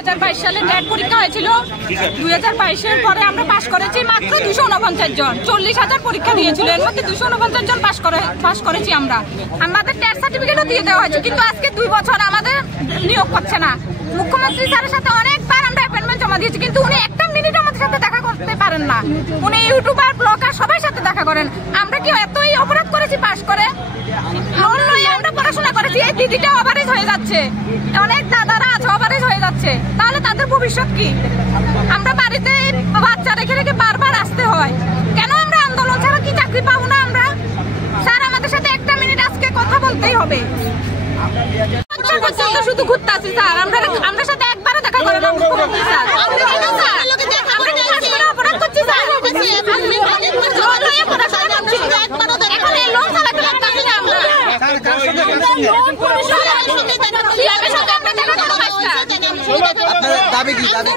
2022 সালে টেট পরীক্ষা হয়েছিল। 2022-এর পরে আমরা পাশ করেছি মাত্র 249 জন। 40,000 পরীক্ষা দিয়েছিল, এর মধ্যে 249 জন পাশ করেছি আমরা। আমাদের টেট সার্টিফিকেটও দিয়ে দেওয়া হয়েছে, কিন্তু আজকে 2 বছর আমাদের নিয়োগ করছে না। মুখ্যমন্ত্রী স্যারের সাথে অনেকবার আমরা অ্যাপয়েন্টমেন্ট জমা দিয়েছি, কিন্তু উনি একটা মিনিট আমাদের সাথে দেখা করতে পারেন না। উনি ইউটিউবার, ব্লগার সবার সাথে দেখা করেন। আমরা কি এতই অপরাধ করেছি পাশ করে? লোন লই আমরা পড়াশোনা করেছি, এই দিদিটা ওভারেজ হয়ে যাচ্ছে, অনেক দাদারা আছে ওভারেজ হয়ে যাচ্ছে, তাহলে তাদের ভবিষ্যৎ কি? আমরা বাড়িতে বাচ্চা রেখে রেখে বারবার আসতে হয় কেন? আমরা আন্দোলন ছাড়া কি চাকরি পাবো না আমরা? স্যার আমাদের সাথে একটা মিনিট আজকে কথা বলতেই হবে। শুধু ঘুরতে আসি স্যার, আমরা সাথে একবারও দেখা করেন না মুখ্যমন্ত্রী স্যার। অপরাধ করছি স্যার, এখন এই লোন চালাতে পারতেছি না আমরা। দাবি কি? দাবি